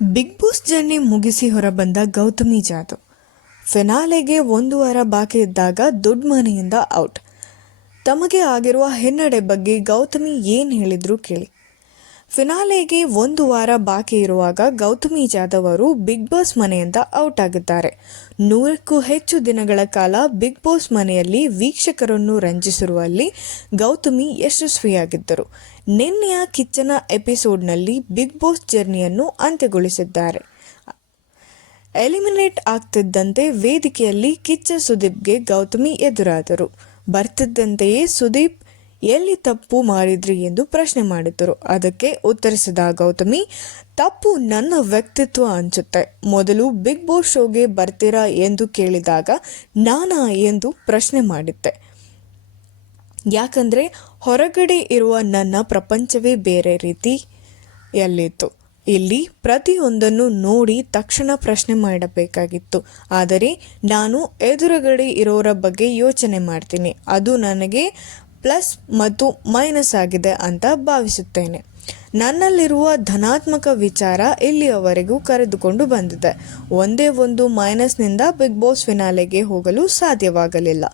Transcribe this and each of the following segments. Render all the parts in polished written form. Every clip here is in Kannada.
ಬಿಗ್ ಬಾಸ್ ಜರ್ನಿ ಮುಗಿಸಿ ಹೊರಬಂದ ಗೌತಮಿ ಜಾಧವ್ ಫಿನಾಲೆಗೆ 1 ವಾರ ಬಾಕಿ ಇದ್ದಾಗ ದೊಡ್ಡ ಮನೆಯಿಂದ ಔಟ್. ತಮಗೆ ಆಗಿರುವ ಹಿನ್ನಡೆ ಬಗ್ಗೆ ಗೌತಮಿ ಏನು ಹೇಳಿದ್ರು ಕೇಳಿ. ಫಿನಾಲೆಗೆ 1 ವಾರ ಬಾಕಿ ಇರುವಾಗ ಗೌತಮಿ ಜಾಧವ್ ಅವರು ಬಿಗ್ ಬಾಸ್ ಮನೆಯಿಂದ ಔಟ್ ಆಗಿದ್ದಾರೆ. 100ಕ್ಕೂ ಹೆಚ್ಚು ದಿನಗಳ ಕಾಲ ಬಿಗ್ ಬಾಸ್ ಮನೆಯಲ್ಲಿ ವೀಕ್ಷಕರನ್ನು ರಂಜಿಸಿರುವಲ್ಲಿ ಗೌತಮಿ ಯಶಸ್ವಿಯಾಗಿದ್ದರು. ನಿನ್ನೆಯ ಕಿಚ್ಚನ ಎಪಿಸೋಡ್ನಲ್ಲಿ ಬಿಗ್ ಬಾಸ್ ಜರ್ನಿಯನ್ನು ಅಂತ್ಯಗೊಳಿಸಿದ್ದಾರೆ. ಎಲಿಮಿನೇಟ್ ಆಗ್ತಿದ್ದಂತೆ ವೇದಿಕೆಯಲ್ಲಿ ಕಿಚ್ಚ ಸುದೀಪ್ಗೆ ಗೌತಮಿ ಎದುರಾದರು. ಬರ್ತಿದ್ದಂತೆಯೇ ಸುದೀಪ್ ಎಲ್ಲಿ ತಪ್ಪು ಮಾಡಿದ್ರಿ ಎಂದು ಪ್ರಶ್ನೆ ಮಾಡಿದ್ದರು. ಅದಕ್ಕೆ ಉತ್ತರಿಸಿದ ಗೌತಮಿ, ತಪ್ಪು ನನ್ನ ವ್ಯಕ್ತಿತ್ವ ಅನ್ಸುತ್ತೆ. ಮೊದಲು ಬಿಗ್ ಬಾಸ್ ಶೋಗೆ ಬರ್ತೀರಾ ಎಂದು ಕೇಳಿದಾಗ ನಾನಾ ಎಂದು ಪ್ರಶ್ನೆ ಮಾಡಿದ್ದೆ. ಯಾಕಂದ್ರೆ ಹೊರಗಡೆ ಇರುವ ನನ್ನ ಪ್ರಪಂಚವೇ ಬೇರೆ ರೀತಿಯಲ್ಲಿತ್ತು. ಇಲ್ಲಿ ಪ್ರತಿಯೊಂದನ್ನು ನೋಡಿ ತಕ್ಷಣ ಪ್ರಶ್ನೆ ಮಾಡಬೇಕಾಗಿತ್ತು. ಆದರೆ ನಾನು ಎದುರುಗಡೆ ಇರೋರ ಬಗ್ಗೆ ಯೋಚನೆ ಮಾಡ್ತೀನಿ. ಅದು ನನಗೆ ಪ್ಲಸ್ ಮತ್ತು ಮೈನಸ್ ಆಗಿದೆ ಅಂತ ಭಾವಿಸುತ್ತೇನೆ. ನನ್ನಲ್ಲಿರುವ ಧನಾತ್ಮಕ ವಿಚಾರ ಇಲ್ಲಿಯವರೆಗೂ ಕರೆದುಕೊಂಡು ಬಂದಿದೆ. ಒಂದೇ ಒಂದು ಮೈನಸ್ನಿಂದ ಬಿಗ್ ಬಾಸ್ ಫಿನಾಲೆಗೆ ಹೋಗಲು ಸಾಧ್ಯವಾಗಲಿಲ್ಲ.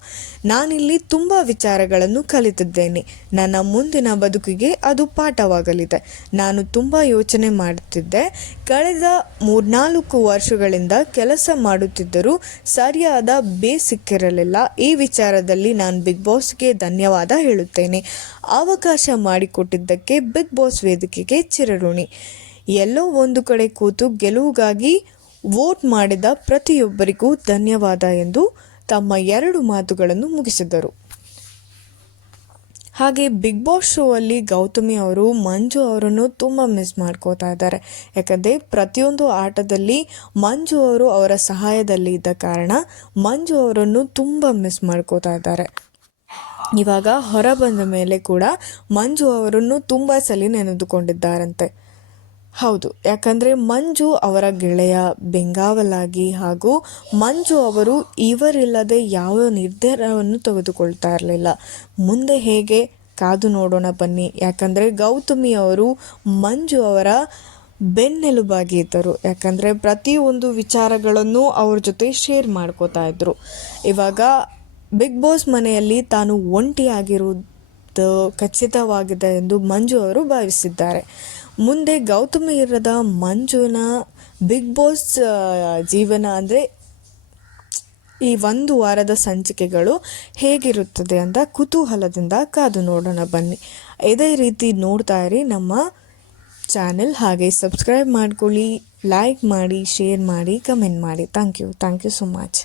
ನಾನಿಲ್ಲಿ ತುಂಬ ವಿಚಾರಗಳನ್ನು ಕಲಿತಿದ್ದೇನೆ. ನನ್ನ ಮುಂದಿನ ಬದುಕಿಗೆ ಅದು ಪಾಠವಾಗಲಿದೆ. ನಾನು ತುಂಬ ಯೋಚನೆ ಮಾಡುತ್ತಿದ್ದೆ. ಕಳೆದ 3-4 ವರ್ಷಗಳಿಂದ ಕೆಲಸ ಮಾಡುತ್ತಿದ್ದರೂ ಸರಿಯಾದ ಬೇಸ್ ಸಿಕ್ಕಿರಲಿಲ್ಲ. ಈ ವಿಚಾರದಲ್ಲಿ ನಾನು ಬಿಗ್ ಬಾಸ್ಗೆ ಧನ್ಯವಾದ ಹೇಳುತ್ತೇನೆ. ಅವಕಾಶ ಮಾಡಿಕೊಟ್ಟಿದ್ದಕ್ಕೆ ಬಿಗ್ ಬಾಸ್ ವೇದಿಕೆಗೆ ಚಿರಋಣಿ. ಎಲ್ಲೋ ಒಂದು ಕಡೆ ಕೂತು ಗೆಲುವಿಗಾಗಿ ವೋಟ್ ಮಾಡಿದ ಪ್ರತಿಯೊಬ್ಬರಿಗೂ ಧನ್ಯವಾದ ಎಂದು ತಮ್ಮ 2 ಮಾತುಗಳನ್ನು ಮುಗಿಸಿದರು. ಹಾಗೆ ಬಿಗ್ ಬಾಸ್ ಶೋ ಅಲ್ಲಿ ಗೌತಮಿ ಅವರು ಮಂಜು ಅವರನ್ನು ತುಂಬ ಮಿಸ್ ಮಾಡ್ಕೋತಾ ಇದ್ದಾರೆ. ಯಾಕಂದರೆ ಪ್ರತಿಯೊಂದು ಆಟದಲ್ಲಿ ಮಂಜು ಅವರು ಅವರ ಸಹಾಯದಲ್ಲಿ ಇದ್ದ ಕಾರಣ ಮಂಜು ಅವರನ್ನು ತುಂಬ ಮಿಸ್ ಮಾಡ್ಕೋತಾ ಇದ್ದಾರೆ. ಇವಾಗ ಹೊರ ಬಂದ ಮೇಲೆ ಕೂಡ ಮಂಜು ಅವರನ್ನು ತುಂಬ ಸಲ ನೆನೆದುಕೊಂಡಿದ್ದಾರಂತೆ. ಹೌದು, ಯಾಕಂದರೆ ಮಂಜು ಅವರ ಗೆಳೆಯ ಬೆಂಗಾವಲಾಗಿ ಹಾಗೂ ಮಂಜು ಅವರು ಇವರಿಲ್ಲದೆ ಯಾವ ನಿರ್ಧಾರವನ್ನು ತೆಗೆದುಕೊಳ್ತಾ ಇರಲಿಲ್ಲ. ಮುಂದೆ ಹೇಗೆ ಕಾದು ನೋಡೋಣ ಬನ್ನಿ. ಯಾಕಂದರೆ ಗೌತಮಿ ಅವರು ಮಂಜು ಅವರ ಬೆನ್ನೆಲುಬಾಗಿ ಇದ್ದರು. ಯಾಕಂದರೆ ಪ್ರತಿಯೊಂದು ವಿಚಾರಗಳನ್ನು ಅವ್ರ ಜೊತೆ ಶೇರ್ ಮಾಡ್ಕೋತಾ ಇದ್ರು. ಇವಾಗ ಬಿಗ್ ಬಾಸ್ ಮನೆಯಲ್ಲಿ ತಾನು ಒಂಟಿಯಾಗಿರುವುದು ಖಚಿತವಾಗಿದೆ ಎಂದು ಮಂಜು ಅವರು ಭಾವಿಸಿದ್ದಾರೆ. ಮುಂದೆ ಗೌತಮಿ ಇರದ ಮಂಜುನ ಬಿಗ್ ಬಾಸ್ ಜೀವನ ಅಂದರೆ ಈ 1 ವಾರದ ಸಂಚಿಕೆಗಳು ಹೇಗಿರುತ್ತದೆ ಅಂತ ಕುತೂಹಲದಿಂದ ಕಾದು ನೋಡೋಣ ಬನ್ನಿ. ಇದೇ ರೀತಿ ನೋಡ್ತಾ ಇರಿ ನಮ್ಮ ಚಾನೆಲ್. ಹಾಗೆ ಸಬ್ಸ್ಕ್ರೈಬ್ ಮಾಡ್ಕೊಳ್ಳಿ, ಲೈಕ್ ಮಾಡಿ, ಶೇರ್ ಮಾಡಿ, ಕಮೆಂಟ್ ಮಾಡಿ. Thank you so much.